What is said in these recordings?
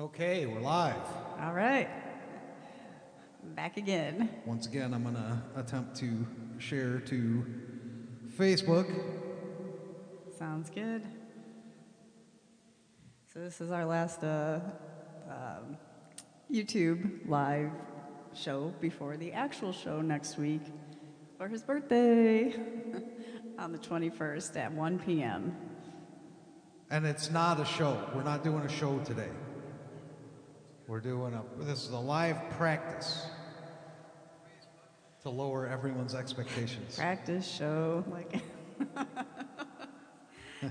Okay, we're live. All right. Back again. Once again, I'm going to attempt to share to Facebook. Sounds good. So this is our last YouTube live show before the actual show next week for his birthday on the 21st at 1 p.m. And it's not a show. We're not doing a show today. This is a live practice to lower everyone's expectations. Practice show, like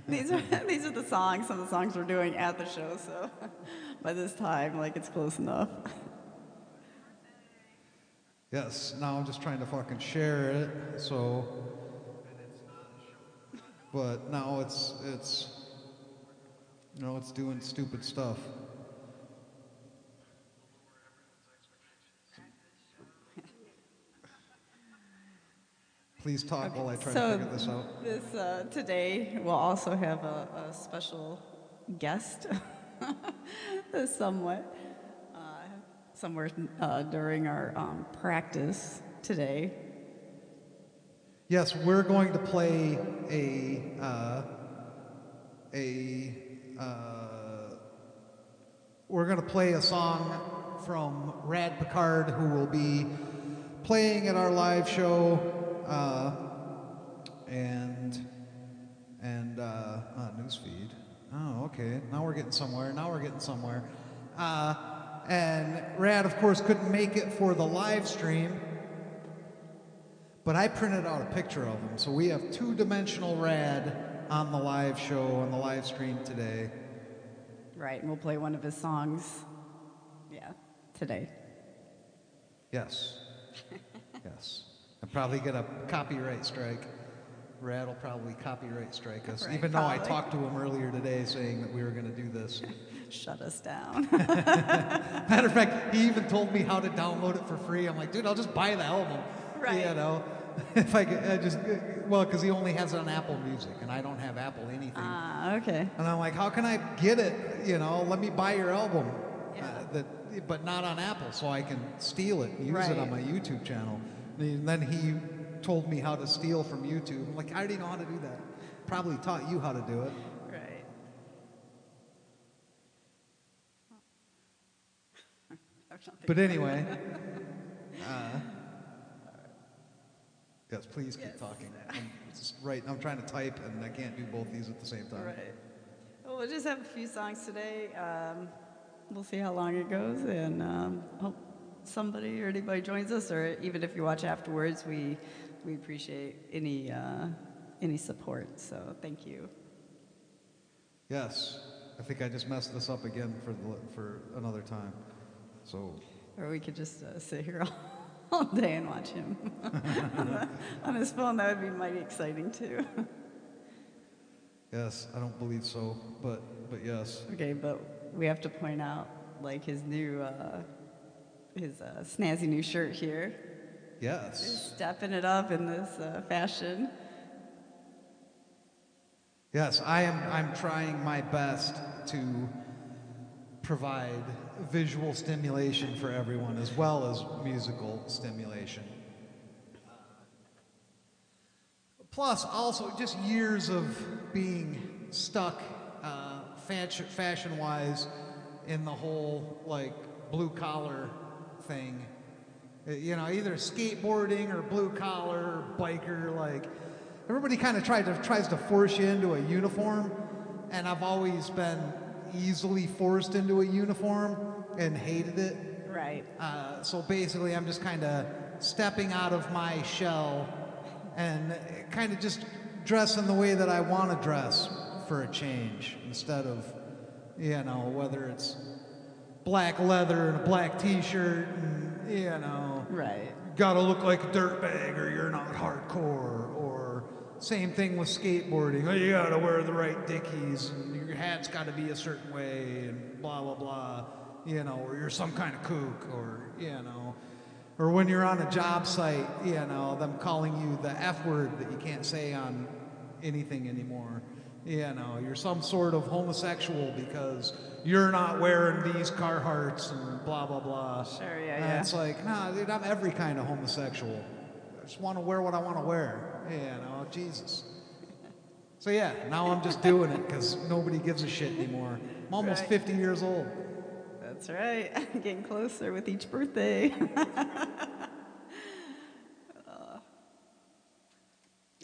these are the songs. Some of the songs we're doing at the show. So by this time, like it's close enough. Yes, now I'm just trying to fucking share it, so. But now it's doing stupid stuff. Please talk while I try to figure this out. This today we'll also have a special guest, somewhere during our practice today. Yes, we're going to play we're going to play a song from Rad Pinckard, who will be playing at our live show, newsfeed. Oh, okay. Now we're getting somewhere. And Rad, of course, couldn't make it for the live stream, but I printed out a picture of him, so we have two-dimensional Rad on the live show, on the live stream today. Right, and we'll play one of his songs, today. Yes. Yes. I'll probably get a copyright strike. Rad will probably copyright strike us, Right, even though I probably. talked to him earlier today saying that we were going to do this. Shut us down. Matter of fact, he even told me how to download it for free. I'm like, dude, I'll just buy the album. Right. You know, if I could, because he only has it on Apple Music, and I don't have Apple anything. Okay. And I'm like, how can I get it? You know, let me buy your album, Yeah. but not on Apple, so I can steal it and use it on my YouTube channel. And then he told me how to steal from YouTube. I'm like, I already know how to do that. Probably taught you how to do it. Right. But anyway, yes, please keep talking. I'm trying to type, and I can't do both these at the same time. Right. Well, we'll just have a few songs today. We'll see how long it goes, and hope somebody or anybody joins us, or even if you watch afterwards, we appreciate any support. So thank you. Yes, I think I just messed this up again for another time. So. Or we could just sit here all day and watch him on his phone. That would be mighty exciting too. Yes, I don't believe so, but yes. Okay, but we have to point out like his new his snazzy new shirt here. Yes. He's stepping it up in this fashion. Yes, I'm trying my best to provide visual stimulation for everyone as well as musical stimulation. Plus, also just years of being stuck fashion-wise in the whole like blue-collar thing. You know, either skateboarding or blue-collar or biker. Like everybody kind of tries to force you into a uniform, and I've always been easily forced into a uniform and hated it. Right. So basically, I'm just kind of stepping out of my shell and kind of just dressing the way that I want to dress for a change, instead of, you know, whether it's black leather and a black t-shirt and, you know, Right. gotta look like a dirtbag or you're not hardcore, or same thing with skateboarding. Oh, you gotta wear the right dickies and your hat's gotta be a certain way and blah, blah, blah, you know, or you're some kind of kook, or, you know, or when you're on a job site, you know, them calling you the F word that you can't say on anything anymore. You know, you're some sort of homosexual because you're not wearing these Carhartts and blah, blah, blah. Sure, yeah, and yeah. it's like, nah, dude, I'm every kind of homosexual. I just want to wear what I want to wear. You know, Jesus. So yeah, now I'm just doing it because nobody gives a shit anymore. I'm almost Right. 50 years old. That's right. Getting closer with each birthday.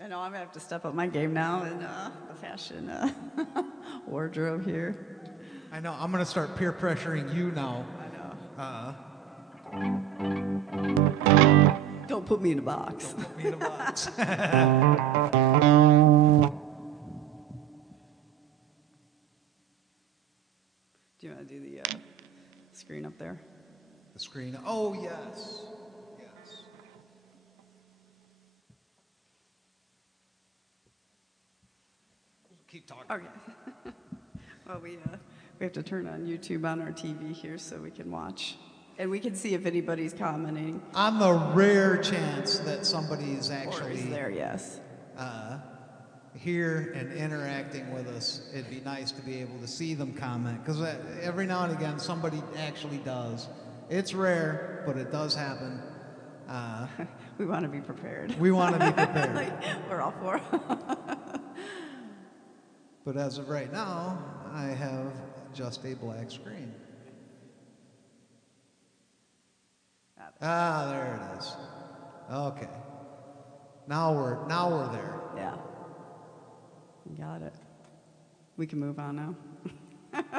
I know I'm gonna have to step up my game now in the fashion wardrobe here. I know, I'm going to start peer pressuring you now. I know. Don't put me in a box. Put me in a box. Do you want to do the screen up there? The screen. Oh, yes. Yes. Keep talking. Okay. Well, we have to turn on YouTube on our TV here so we can watch. And we can see if anybody's commenting. On the rare chance that somebody is Or actually is there, yes. here and interacting with us, it'd be nice to be able to see them comment. Because every now and again, somebody actually does. It's rare, but it does happen. We want to be prepared. We want to be prepared. Like, we're all for. But as of right now, I have just a black screen. Ah, there it is. Okay. Now we're there. Yeah. Got it. We can move on now.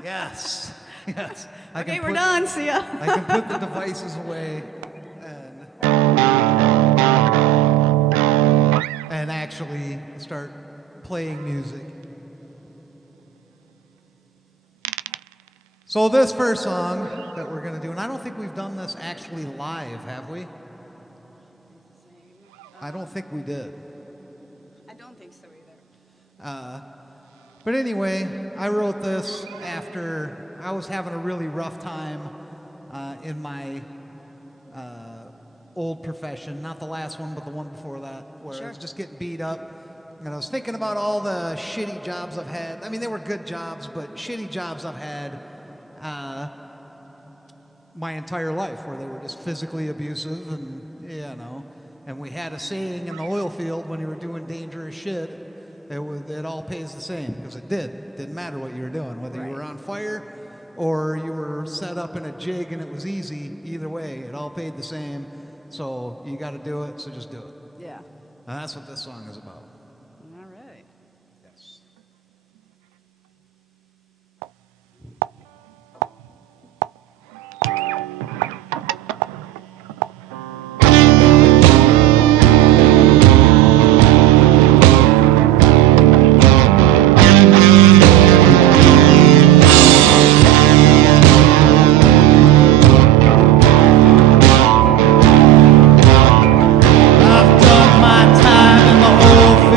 Yes. Yes. Okay, we're done. See ya. I can put the devices away and actually start playing music. So this first song that we're going to do, and I don't think we've done this actually live, have we? I don't think we did. I don't think so either. But anyway, I wrote this after I was having a really rough time in my old profession. Not the last one, but the one before that, where I was just getting beat up. And I was thinking about all the shitty jobs I've had. I mean, they were good jobs, but shitty jobs I've had my entire life, where they were just physically abusive, and you know. And we had a saying in the oil field: when you were doing dangerous shit, it all pays the same, because it did. It didn't matter what you were doing, whether you were on fire or you were set up in a jig and it was easy. Either way, it all paid the same. So you got to do it. So just do it. Yeah. And that's what this song is about. All right. Yes. I've done my time in the oil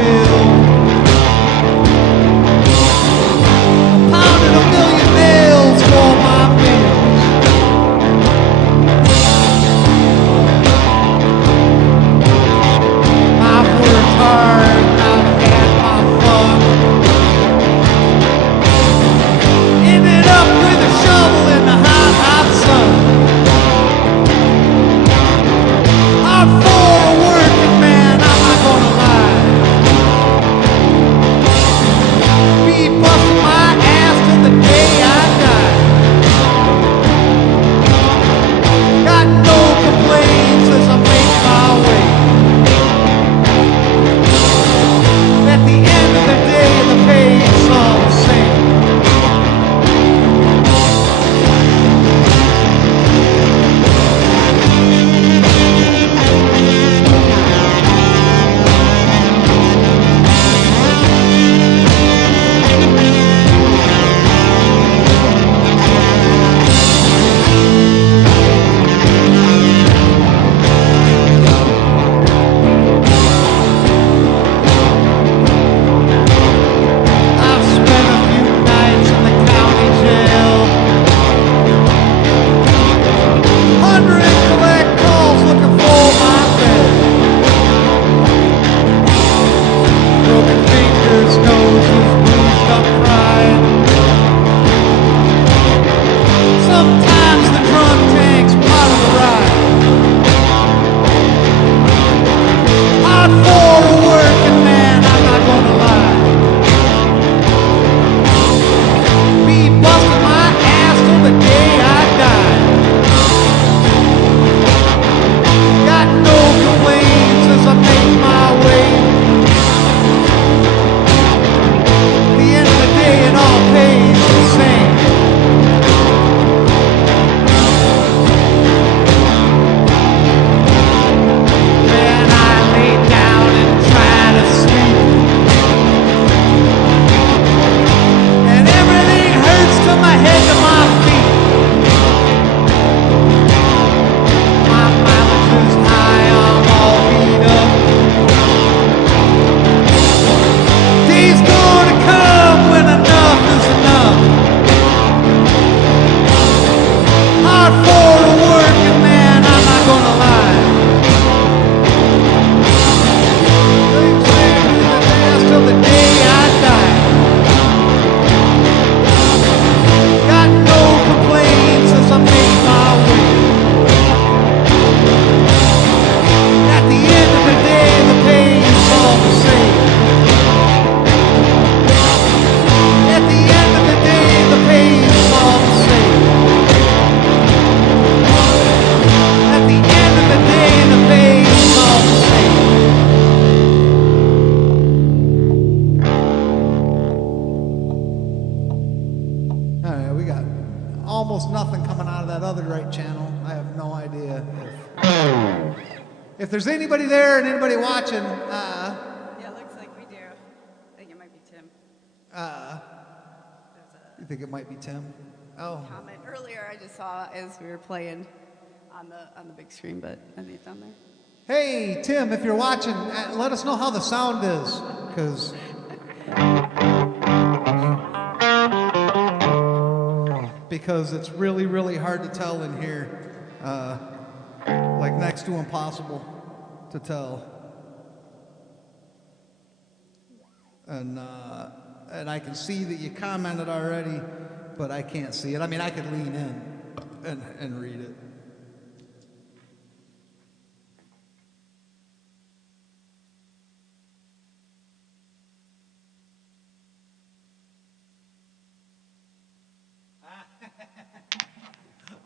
almost nothing coming out of that other right channel. I have no idea if there's anybody there and anybody watching. Yeah, looks like we do. I think it might be Tim. You think it might be Tim? Oh. Comment earlier I just saw as we were playing on the big screen, but I think it's on there. Hey, Tim, if you're watching, let us know how the sound is, because it's really, really hard to tell in here, like next to impossible to tell. And I can see that you commented already, but I can't see it. I mean, I could lean in and read it.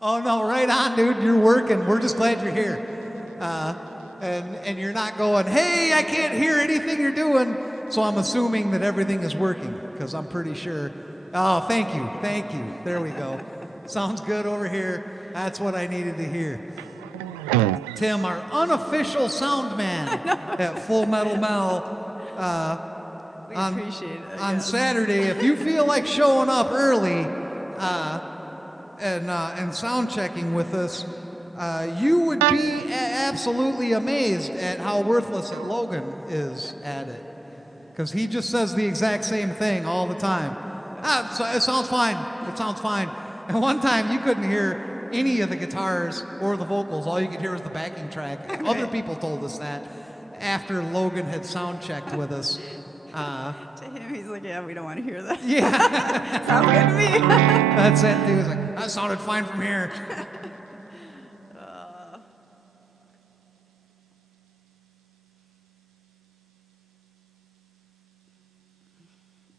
Oh no, right on, dude. You're working. We're just glad you're here. And you're not going, hey, I can't hear anything you're doing. So I'm assuming that everything is working, because I'm pretty sure. Oh, thank you. Thank you. There we go. Sounds good over here. That's what I needed to hear. Tim, our unofficial sound man at Full Metal Mel. We appreciate it. On Saturday, if you feel like showing up early, and sound checking with us, you would be absolutely amazed at how worthless that Logan is at it, because he just says the exact same thing all the time. So it sounds fine. It sounds fine. And one time you couldn't hear any of the guitars or the vocals. All you could hear was the backing track. Other people told us that after Logan had sound checked with us. To him, he's like, yeah, we don't want to hear that. Yeah. Sounds good to me. That's it. He was like, that sounded fine from here. All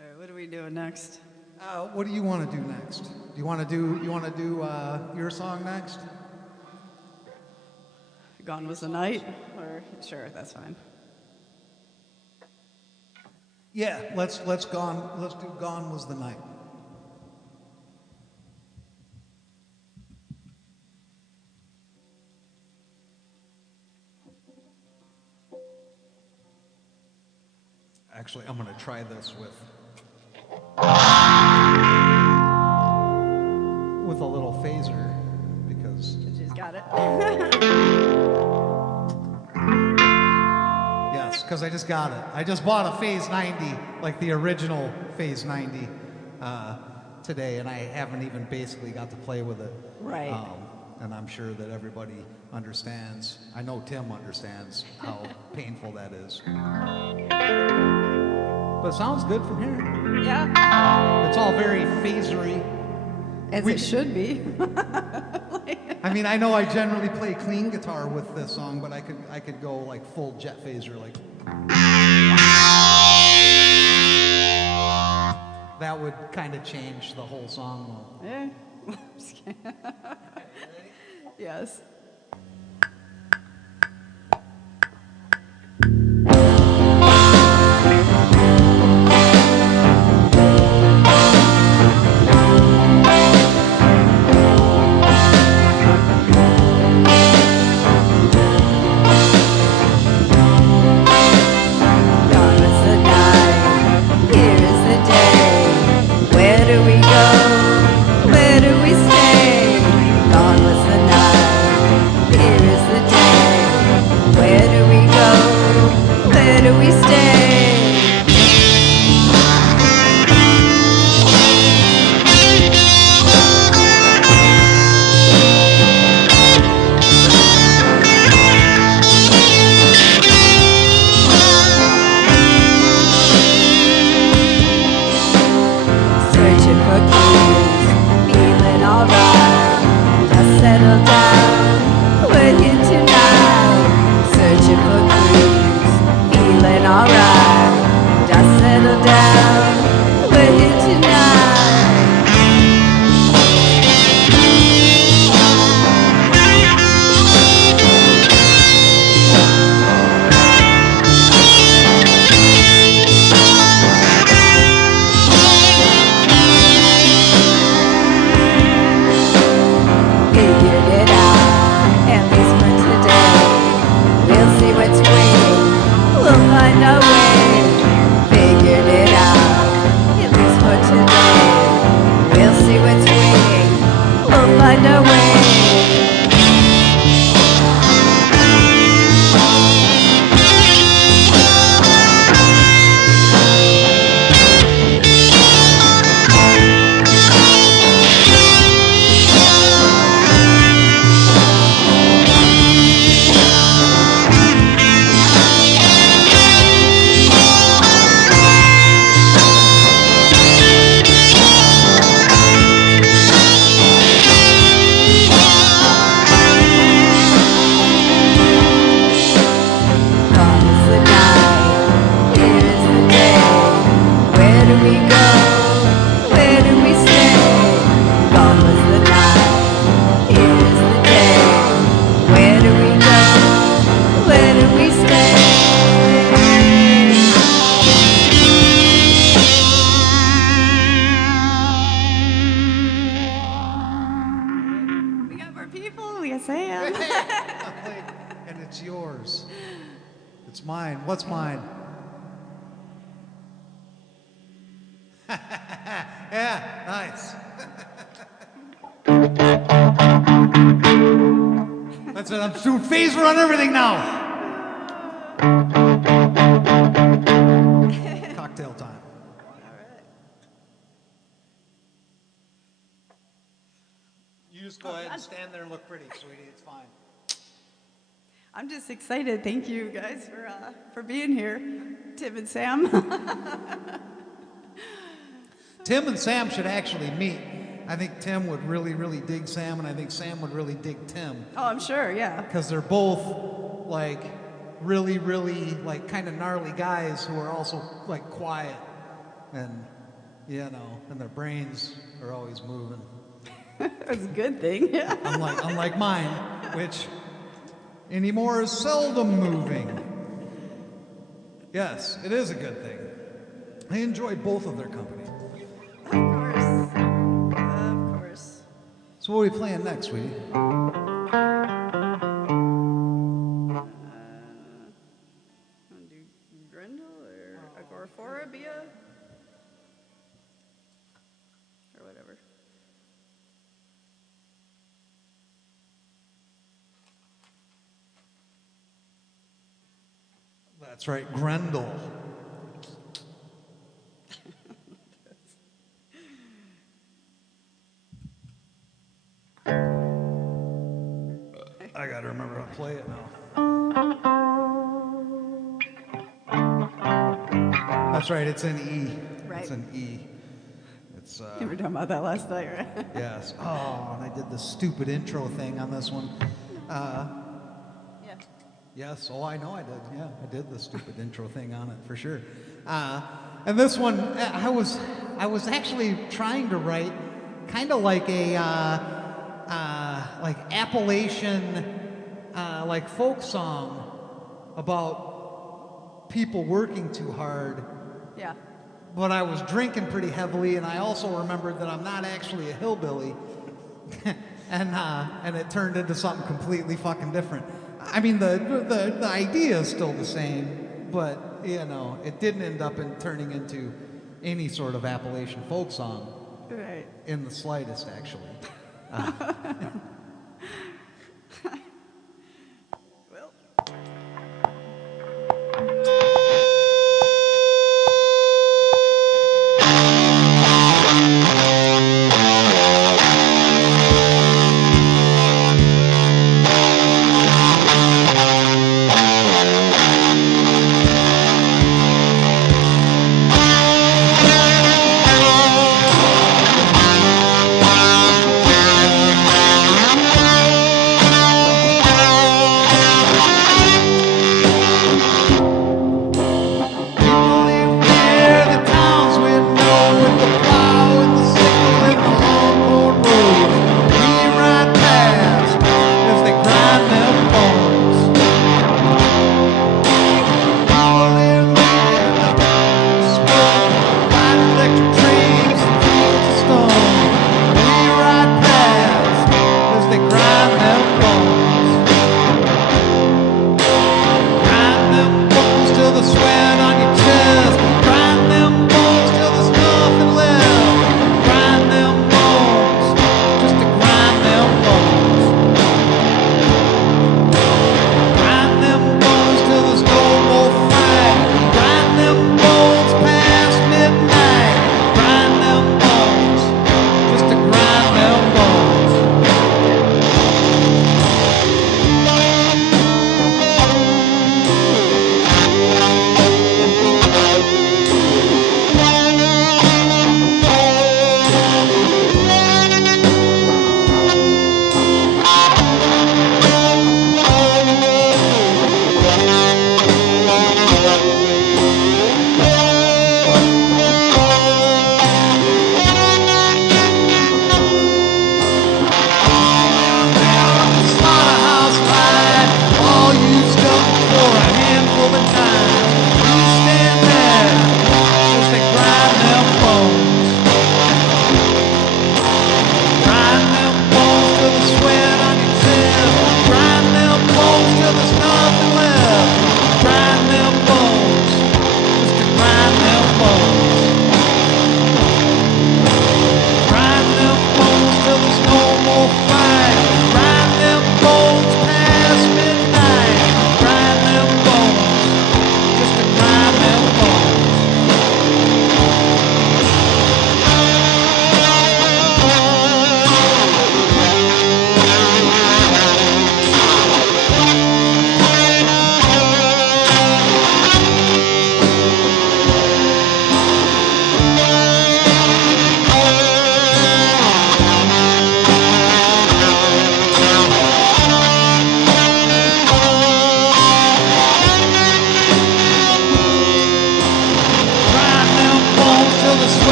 right, what are we doing next? What do you want to do next? Do you want to do your song next? Gone Was the Night? Or sure, that's fine. Yeah, let's do Gone Was the Night. Actually, I'm going to try this with a little phaser, because She's got it. yes, because I just got it. I just bought a Phase 90, like the original Phase 90, today, and I haven't even basically got to play with it. Right. And I'm sure that everybody understands. I know Tim understands how painful that is. But it sounds good from here. Yeah. It's all very phasery. As it should be. I mean, I know I generally play clean guitar with this song, but I could go like full jet phaser, like. That would kind of change the whole song. Yeah. Just kidding. Yes. find a way. And it's yours. It's mine. What's mine? Yeah, nice. That's it. I'm doing phaser on everything now. Cocktail time. You just go ahead and stand there and look pretty, sweetie. It's fine. I'm just excited. Thank you guys for being here, Tim and Sam. Tim and Sam should actually meet. I think Tim would really, really dig Sam, and I think Sam would really dig Tim. Oh, I'm sure, yeah. Because they're both like really, really like kind of gnarly guys who are also like quiet, and you know, and their brains are always moving. That's a good thing. unlike mine, which anymore is seldom moving. Yes, it is a good thing. I enjoy both of their company. Of course. Of course. So what are we playing next, sweetie? Want to do Grendel or Agoraphoria? Or whatever. That's right, Grendel. I gotta remember how to play it now. That's right, it's an E. Right. It's an E. It's You were talking about that last night, right? yes. Oh, and I did the stupid intro thing on this one. Yeah. Yes, oh, I know I did. Yeah, I did the stupid intro thing on it for sure. And this one, I was actually trying to write kind of like a like Appalachian like folk song about people working too hard. Yeah. But I was drinking pretty heavily, and I also remembered that I'm not actually a hillbilly, and it turned into something completely fucking different. I mean, the idea is still the same, but you know, it didn't end up turning into any sort of Appalachian folk song, Right. in the slightest, actually. Well.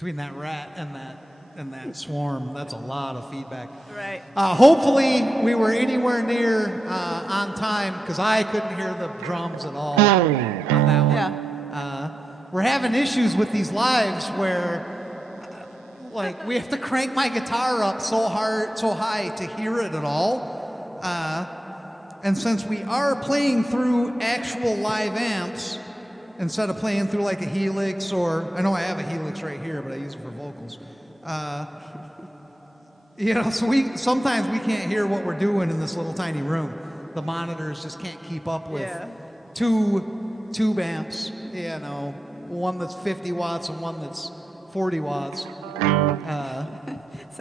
between that rat and that swarm. That's a lot of feedback. Right. Hopefully we were anywhere near on time because I couldn't hear the drums at all on that one. Yeah. We're having issues with these lives where like we have to crank my guitar up so high to hear it at all. And since we are playing through actual live amps instead of playing through like a Helix, or I know I have a Helix right here, but I use it for vocals. You know, so sometimes we can't hear what we're doing in this little tiny room. The monitors just can't keep up with two tube amps. You know, one that's 50 watts and one that's 40 watts. So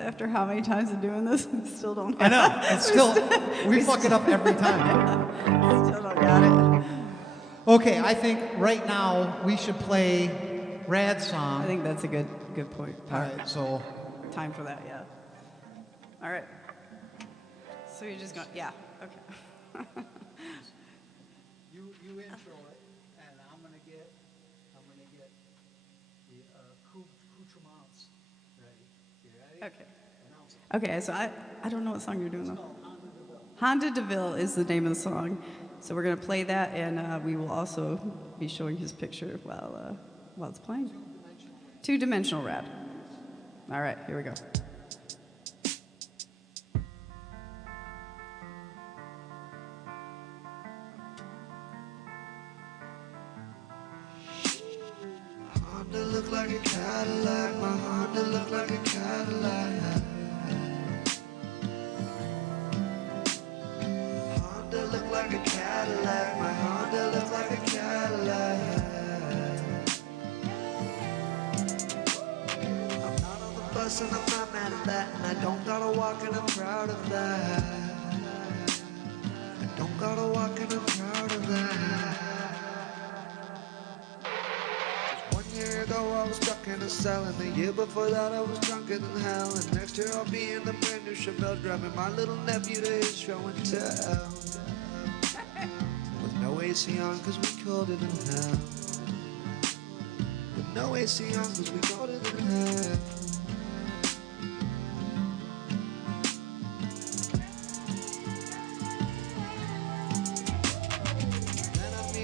after how many times of doing this, we still don't I know. It's still, we fuck it up every time. Still don't got it. Okay, I think right now we should play Rad's song. I think that's a good point. All right, so Time for that, yeah. All right. So you're just going, yeah, okay. you intro it, and I'm gonna get the accoutrements ready. You ready? Okay. Okay, so I don't know what song you're doing though. Honda DeVille is the name of the song. So we're gonna play that, and we will also be showing his picture while it's playing. Two-dimensional rad. All right, here we go. Honda look like a Cadillac, my Honda look like a Cadillac. Honda look like a Cadillac, my Honda look like a Cadillac. I'm not on the bus and I'm not mad at that, and I don't gotta walk and I'm proud of that. I don't gotta walk and I'm proud of that. 1 year ago I was stuck in a cell, and the year before that I was drunker than hell, and next year I'll be in the brand new Chevelle driving my little nephew to his show and tell. With no AC on cause we colder than hell. With no AC on cause we colder than hell.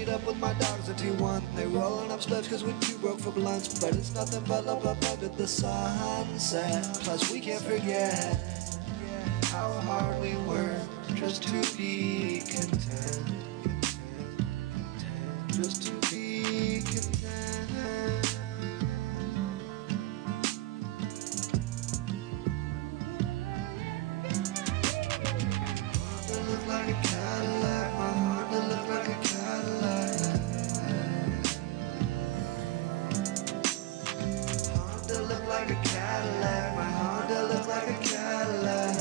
Up with my dogs at T1. They rolling up spliffs cause we too broke for blunts. But it's nothing but love up under the sunset. Plus we can't forget how hard we worked just to be content. Just to be content. Honda look like a Cadillac, my Honda look like a Cadillac. Honda look like a Cadillac, my Honda look like a Cadillac.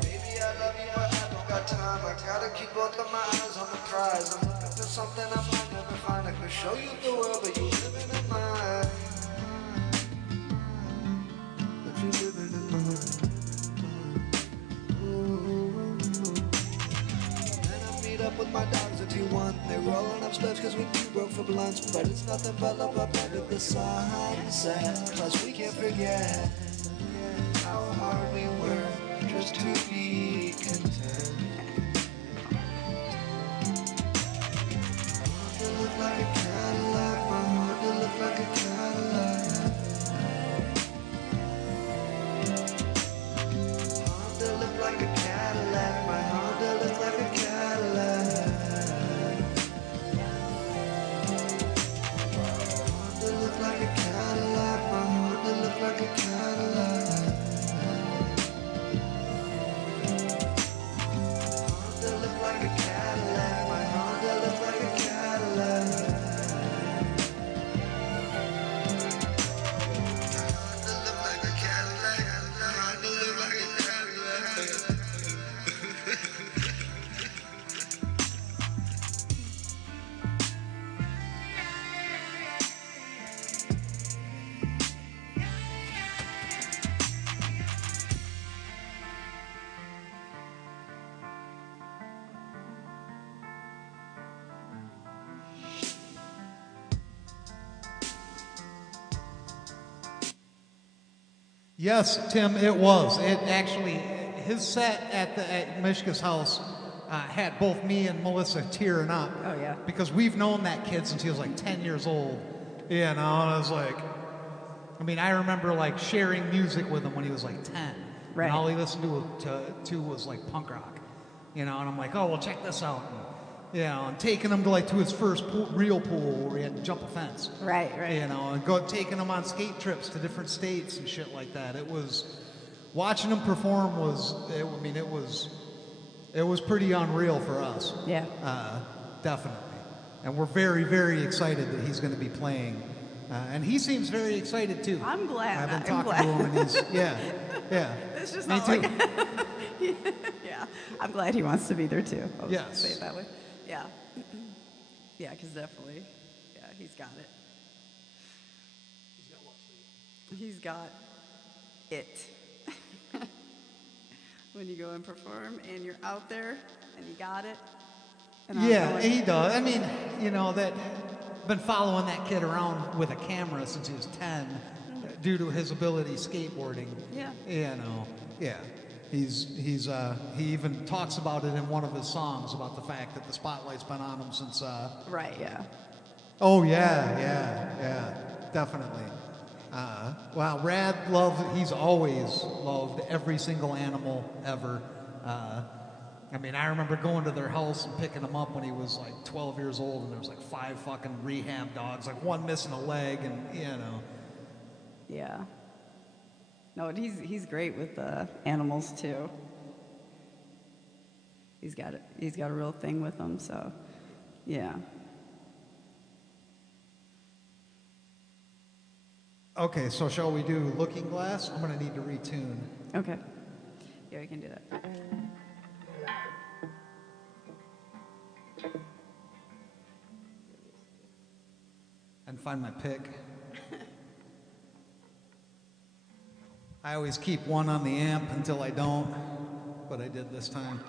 Baby, I love you, but I don't got time. I gotta keep both of my eyes on the prize. I'm looking for something I might never find. I could show you the world, but you living in mine. But you living in mine. Up with my dogs at T1. They rolling up spliffs cause we too broke for blunts. But it's nothing but love up under the sunset. Plus we can't forget how hard we work just to be content. Honda look like a Cadillac, my Honda look like a Cadillac. Honda look like a Cadillac, my Honda look like a Cadillac. Honda look like a Cadillac, my Honda look like a Cadillac. Yes, Tim, it was. It actually, his set at Mishka's house had both me and Melissa tearing up. Oh, yeah. Because we've known that kid since he was like 10 years old. You know, and I was like, I mean, I remember like sharing music with him when he was like 10. Right. And all he listened to was like punk rock. You know, and I'm like, oh, well, check this out. And, you know, and taking him to his first real pool where he had to jump a fence. Right. You know, and taking him on skate trips to different states and shit like that. It was, watching him perform it was pretty unreal for us. Yeah. Definitely. And we're very, very excited that he's going to be playing. And he seems very excited too. I'm glad. I've been talking to him and he's, yeah. It's just Me not too. like, yeah. I'm glad he wants to be there too. I'll Yes. say it that way. Yeah. Yeah, because definitely, yeah, he's got it. He's got it. When you go and perform and you're out there and you got it. And I'm Yeah, going, he does. I mean, you know, been following that kid around with a camera since he was 10 due to his ability skateboarding. Yeah. You know, yeah. He even talks about it in one of his songs about the fact that the spotlight's been on him since Right, yeah. Oh yeah, definitely. Wow, Rad he's always loved every single animal ever. I mean, I remember going to their house and picking him up when he was like 12 years old, and there was like 5 fucking rehab dogs, like one missing a leg, and you know. Yeah. No, and he's great with animals too. He's got a real thing with them, so yeah. Okay, so shall we do Looking Glass? I'm gonna need to retune. Okay. Yeah, we can do that. And find my pick. I always keep one on the amp until I don't, but I did this time.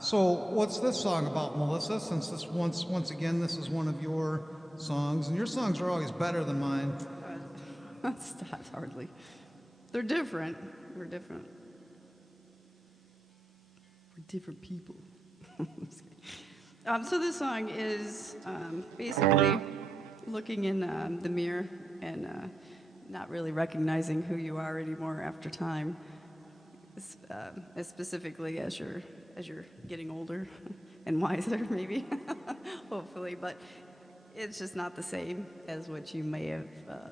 So what's this song about, Melissa? Since this once again, this is one of your songs, and your songs are always better than mine. Stop, hardly. They're different. We're different. We're different people. So this song is basically looking in the mirror and not really recognizing who you are anymore after time, as specifically as you're getting older and wiser, maybe, hopefully. But it's just not the same as what you may have.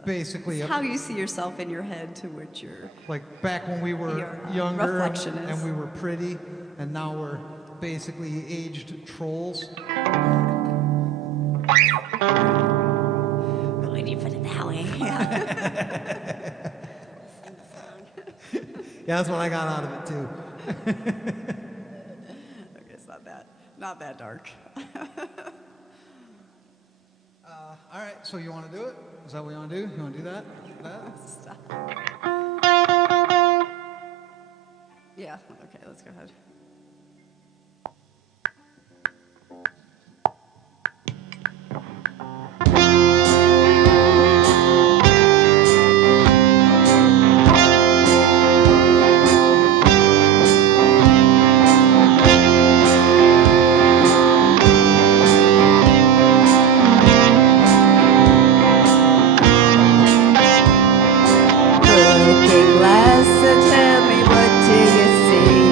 Basically, how you see yourself in your head to what you're. Like back when we were Your, younger reflection is. and we were pretty, and now we're basically aged trolls. When you put it that way. Yeah, that's what I got out of it too. Okay, it's not that dark. All right, so you want to do it? Is that what you want to do? You want to do that? Stop. Yeah. Okay, let's go ahead. Looking glass, so tell me, what do you see?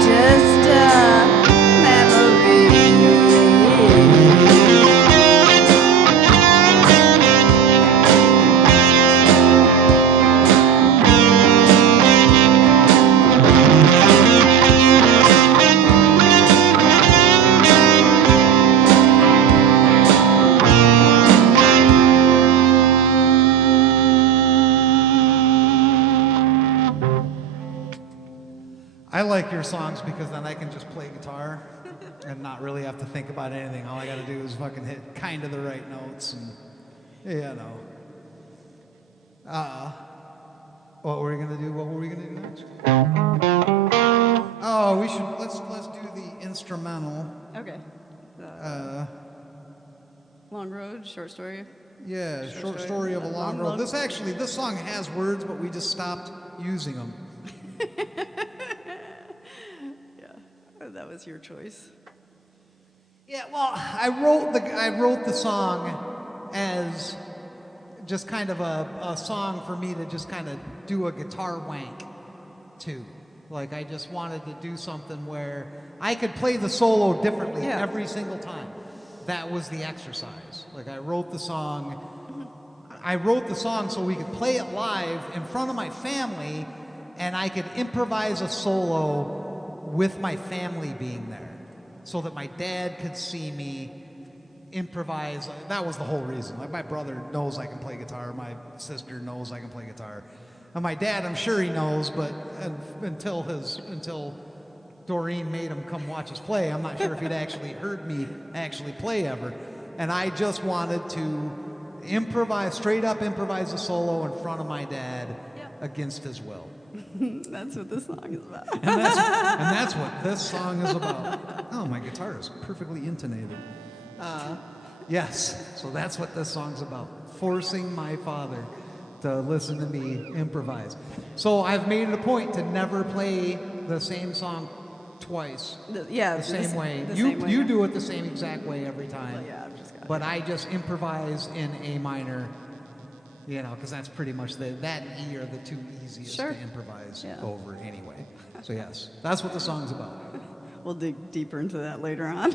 just a memory. I like your songs because then I can just play guitar and not really have to think about anything. All I got to do is fucking hit kind of the right notes and, you know. What were we gonna do? What were we gonna do next? Oh, we should let's do the instrumental. Okay. Long Road, short story. Yeah, short story of a long road. This song has words, but we just stopped using them. Yeah, that was your choice. Yeah, well, I wrote the song as just kind of a song for me to just kind of do a guitar wank to. Like I just wanted to do something where I could play the solo differently every single time. That was the exercise. Like I wrote the song so we could play it live in front of my family and I could improvise a solo with my family being there so that my dad could see me improvise. That was the whole reason. Like my brother knows I can play guitar, my sister knows I can play guitar. And my dad, I'm sure he knows, but until Doreen made him come watch us play, I'm not sure if he'd actually heard me actually play ever. And I just wanted to straight up improvise a solo in front of my dad against his will. That's what this song is about. And that's what this song is about. Oh, my guitar is perfectly intonated. Yes, so that's what this song's about. Forcing my father to listen to me improvise. So I've made it a point to never play the same song twice. The same way. You do it the same exact way every time. Well, yeah, I've just got but I just improvise in A minor, you know, because that's pretty much that and E are the two easiest to improvise over anyway. So yes, that's what the song's about. We'll dig deeper into that later on.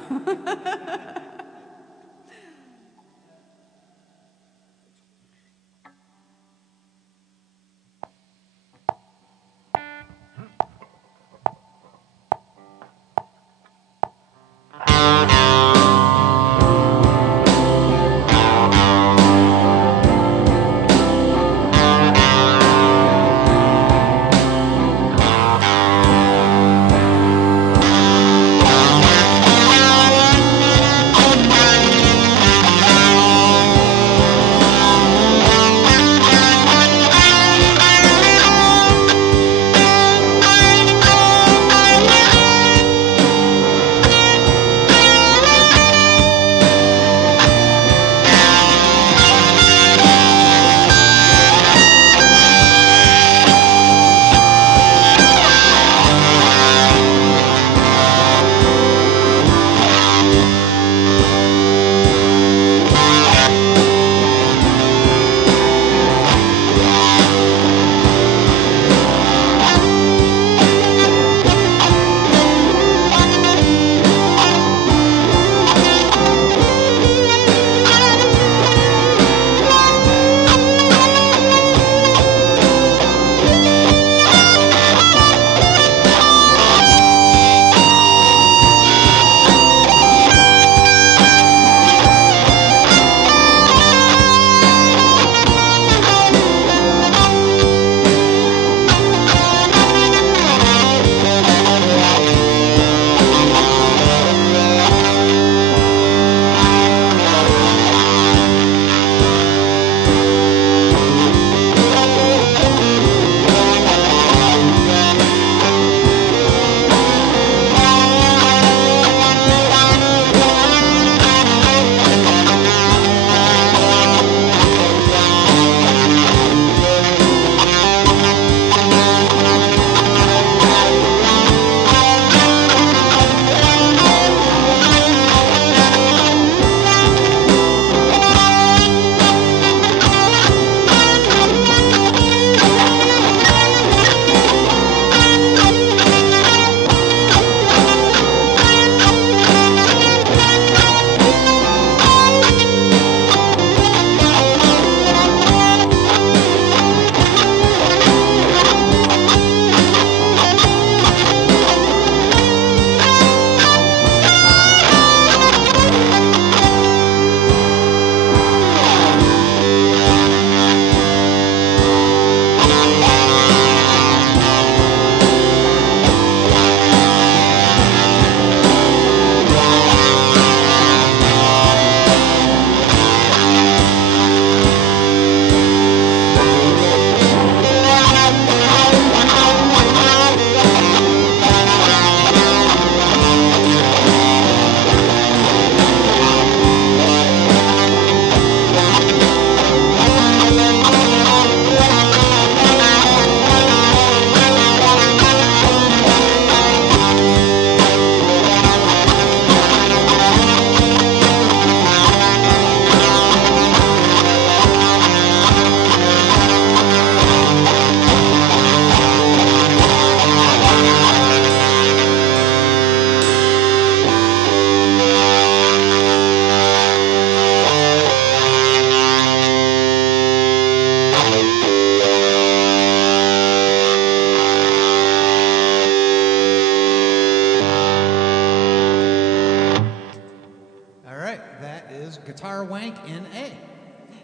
guitar wank in A.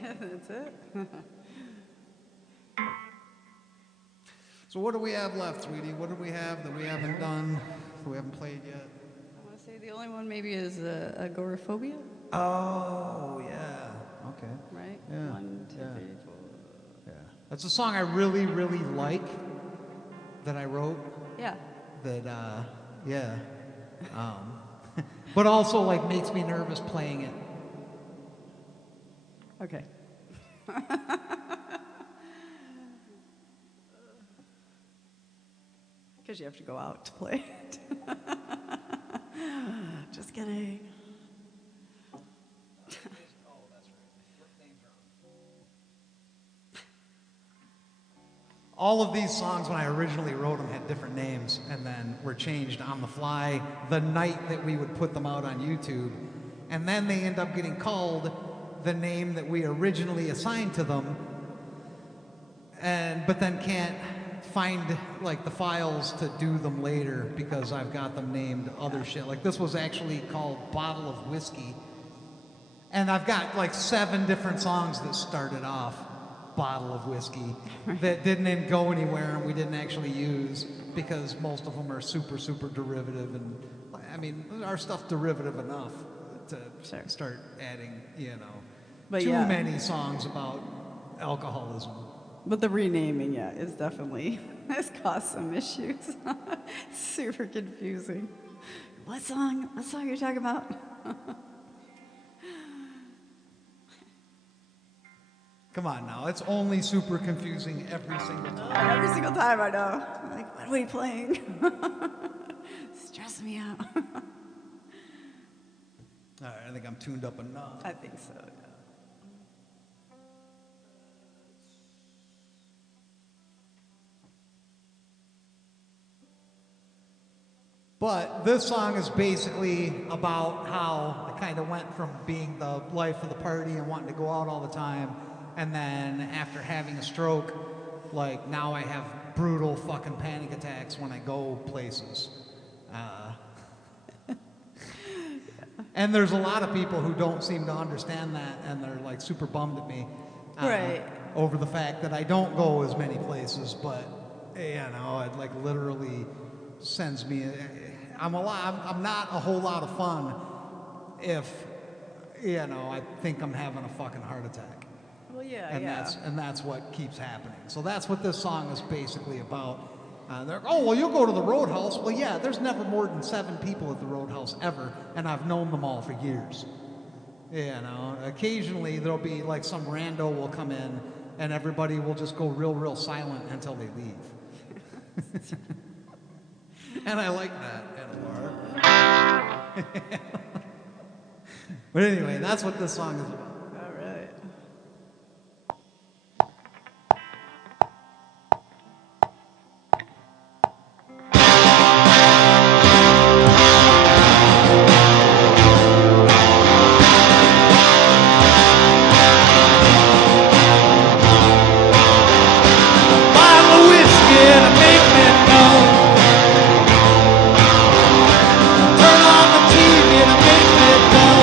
That's it. So what do we have left, sweetie? What do we have that we haven't done, that we haven't played yet? I want to say the only one maybe is agoraphobia, Oh, yeah. Okay. right? Yeah, 1, 2, yeah. 3, 4. Yeah. That's a song I really, really like that I wrote. Yeah. That, yeah. But also, like, makes me nervous playing it. Okay. Because you have to go out to play it. Just kidding. All of these songs, when I originally wrote them, had different names and then were changed on the fly the night that we would put them out on YouTube. And then they end up getting called the name that we originally assigned to them, but then can't find like the files to do them later because I've got them named other shit. Like this was actually called Bottle of Whiskey. And I've got like 7 different songs that started off Bottle of Whiskey that didn't go anywhere and we didn't actually use because most of them are super, super derivative. And I mean, our stuff's derivative enough to start adding, But too yeah. many songs about alcoholism. But the renaming, yeah, is definitely has caused some issues. Super confusing. What song? What song are you talking about? Come on now, it's only super confusing every single time. Every single time I know. I'm like, what are we playing? Stress me out. All right, I think I'm tuned up enough. I think so. Yeah. But this song is basically about how I kind of went from being the life of the party and wanting to go out all the time, and then after having a stroke, like now I have brutal fucking panic attacks when I go places. And there's a lot of people who don't seem to understand that, and they're like super bummed at me Right. over the fact that I don't go as many places, but it like literally sends me. I'm not a whole lot of fun if I think I'm having a fucking heart attack. Well, yeah, And that's what keeps happening. So that's what this song is basically about. They're, oh, well, you'll go to the Roadhouse. Well, yeah, there's never more than 7 people at the Roadhouse ever, and I've known them all for years. Occasionally there'll be like some rando will come in, and everybody will just go real, real silent until they leave. And I like that at a bar. But anyway, that's what this song is about. All right. Bottle of whiskey to make me know. Turn on the TV to make me know.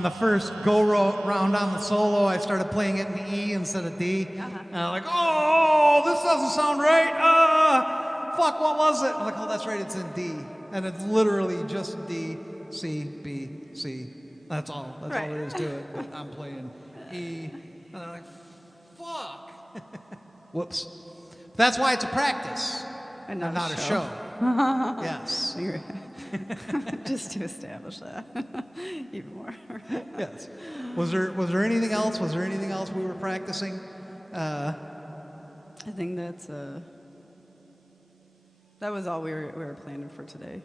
on the first round on the solo, I started playing it in E instead of D. And I'm like, oh, this doesn't sound right. Fuck, what was it? I'm like, oh, that's right, it's in D. And it's literally just D, C, B, C. That's all. That's all there is to it. But I'm playing E. And I'm like, fuck. Whoops. That's why it's a practice and not a show. Yes. Just to establish that even more. Yes. Was there anything else? Was there anything else we were practicing? I think that was all we were planning for today.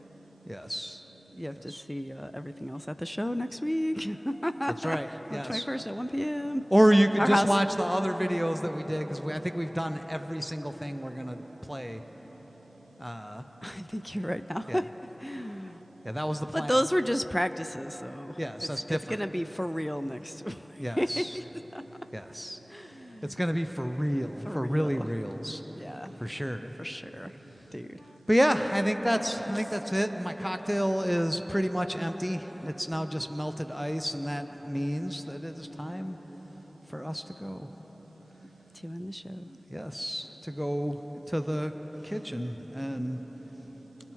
Yes. You have to see everything else at the show next week. That's right. Yes. 21st at 1 p.m. Or you could just watch the other videos that we did, because I think we've done every single thing we're going to play. I think you're right now. Yeah. Yeah, that was the plan. But those were just practices, so yes, that's different. It's going to be for real next week. Yes. Yes. It's going to be for real. For really reals. Yeah. For sure. For sure. Dude. But yeah, I think that's it. My cocktail is pretty much empty. It's now just melted ice, and that means that it is time for us to go. To end the show. Yes, to go to the kitchen and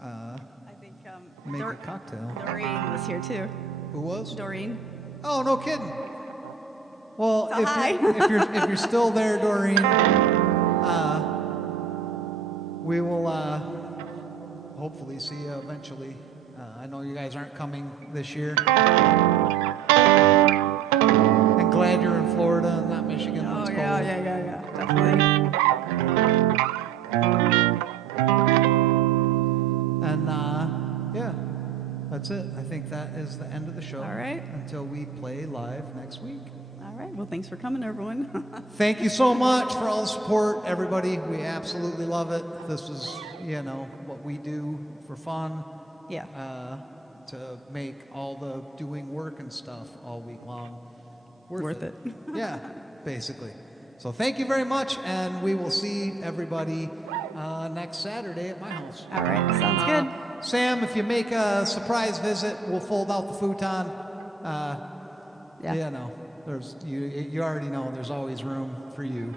I think make a cocktail. Doreen was here too. Who was? Doreen. Oh, no kidding. Well, So if you're still there, Doreen, we will hopefully see you eventually. I know you guys aren't coming this year. And glad you're in Florida and not Michigan. Oh, It's yeah, cold. yeah, definitely. And yeah, that's it. I think that is the end of the show. All right. Until we play live next week. All right. Well, thanks for coming, everyone. Thank you so much for all the support, everybody. We absolutely love it. This is, what we do for fun. Yeah. To make all the doing work and stuff all week long Worth it. Yeah, basically. So thank you very much, and we will see everybody next Saturday at my house. All right. Sounds good. Sam, if you make a surprise visit, we'll fold out the futon. Yeah. You already know there's always room for you.